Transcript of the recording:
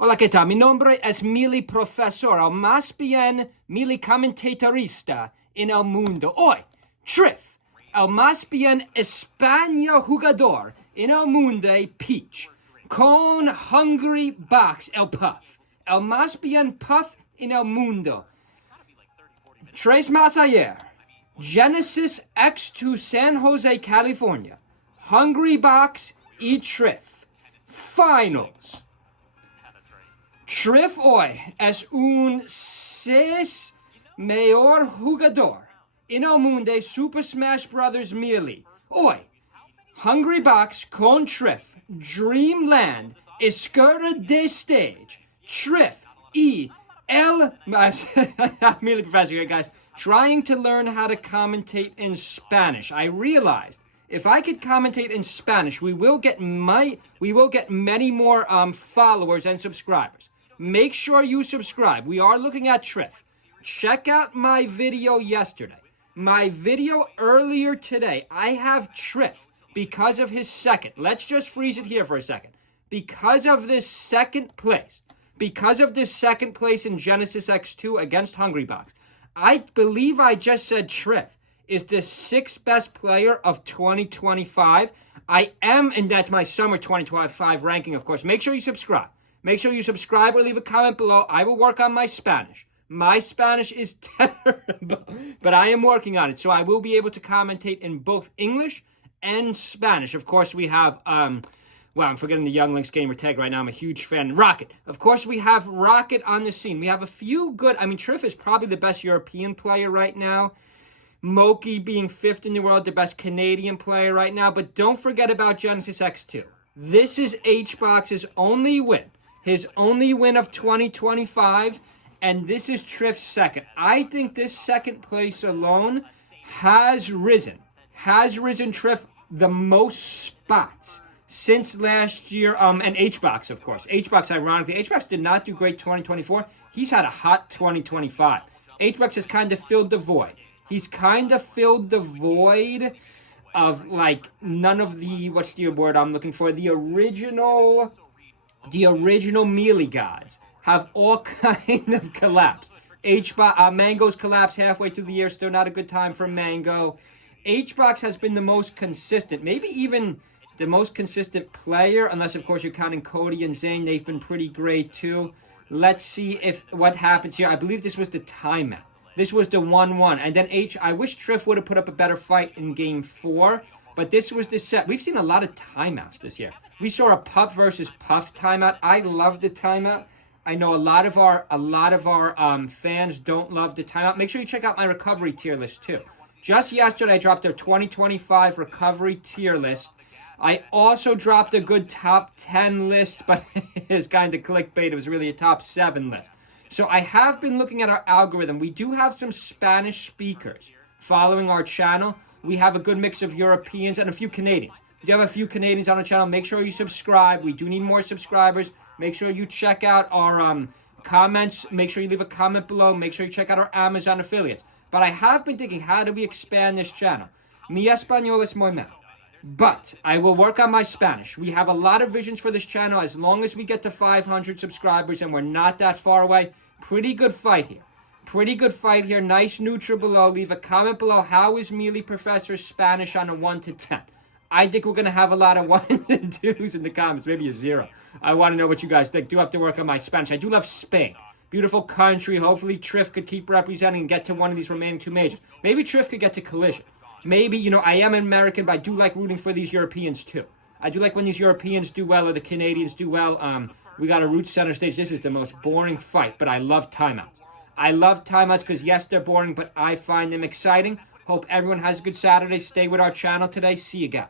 Hola, ¿qué tal? Mi nombre es Mili Profesor, o más bien Mili Comentarista en el Mundo. Hoy, Trif, el más bien Español jugador en el Mundo, Peach, con Hungry Box, el Puff, el más bien Puff en el Mundo. 3 más ayer, Genesis X2 San Jose, California, Hungry Box y Trif. Finals. Trif hoy es un 6 mejor jugador en el mundo Super Smash Bros. Melee. Hoy, Hungry Box con Trif, Dreamland, Escura de Stage, Trif y el Melee Professor here, guys, trying to learn how to commentate in Spanish. I realized if I could commentate in Spanish, we will get many more followers and subscribers. Make sure you subscribe. We are looking at Trif. Check out my video yesterday. My video earlier today. I have Trif because of his second. Let's just freeze it here for a second. Because of this second place. Because of this second place in Genesis X2 against Hungrybox. I believe I just said Trif is the 6th best player of 2025. I am, and that's my summer 2025 ranking, of course. Make sure you subscribe. Make sure you subscribe or leave a comment below. I will work on my Spanish. My Spanish is terrible, but I am working on it. So I will be able to commentate in both English and Spanish. Of course, we have, I'm forgetting the Young Links gamer tag right now. I'm a huge fan. Rocket. Of course, we have Rocket on the scene. We have a few good, Trif is probably the best European player right now. Moki being 5th in the world, the best Canadian player right now. But don't forget about Genesis X2. This is HBox's only win. His only win of 2025, and this is Trif's second. I think this second place alone has risen Trif the most spots since last year, and HBox, of course. HBox, ironically, HBox did not do great 2024. He's had a hot 2025. HBox has kind of filled the void. He's kind of filled the void of, like, none of the, what's the word I'm looking for? The original Melee gods have all kind of collapsed. Mango's collapsed halfway through the year. Still not a good time for Mango. HBox has been the most consistent, maybe even the most consistent player, unless, of course, you're counting Cody and Zane. They've been pretty great, too. Let's see what happens here. I believe this was the timeout. This was the 1-1. And then I wish Trif would have put up a better fight in Game 4, but this was the set. We've seen a lot of timeouts this year. We saw a Puff versus Puff timeout. I love the timeout. I know a lot of our fans don't love the timeout. Make sure you check out my recovery tier list, too. Just yesterday, I dropped their 2025 recovery tier list. I also dropped a good top 10 list, but it's kind of clickbait. It was really a top 7 list. So I have been looking at our algorithm. We do have some Spanish speakers following our channel. We have a good mix of Europeans and a few Canadians. We do have a few Canadians on the channel. Make sure you subscribe. We do need more subscribers. Make sure you check out our comments. Make sure you leave a comment below. Make sure you check out our Amazon affiliates. But I have been thinking, how do we expand this channel? Mi español es muy mal. But I will work on my Spanish. We have a lot of visions for this channel. As long as we get to 500 subscribers, and we're not that far away, pretty good fight here. Pretty good fight here. Nice neutral below. Leave a comment below. How is Melee Professor's Spanish on a 1 to 10? I think we're going to have a lot of 1s and 2s in the comments. Maybe a 0. I want to know what you guys think. Do have to work on my Spanish. I do love Spain. Beautiful country. Hopefully Trif could keep representing and get to one of these remaining 2 majors. Maybe Trif could get to Collision. Maybe, I am American, but I do like rooting for these Europeans, too. I do like when these Europeans do well or the Canadians do well. We got a root center stage. This is the most boring fight, but I love timeouts. I love timeouts because, yes, they're boring, but I find them exciting. Hope everyone has a good Saturday. Stay with our channel today. See you guys.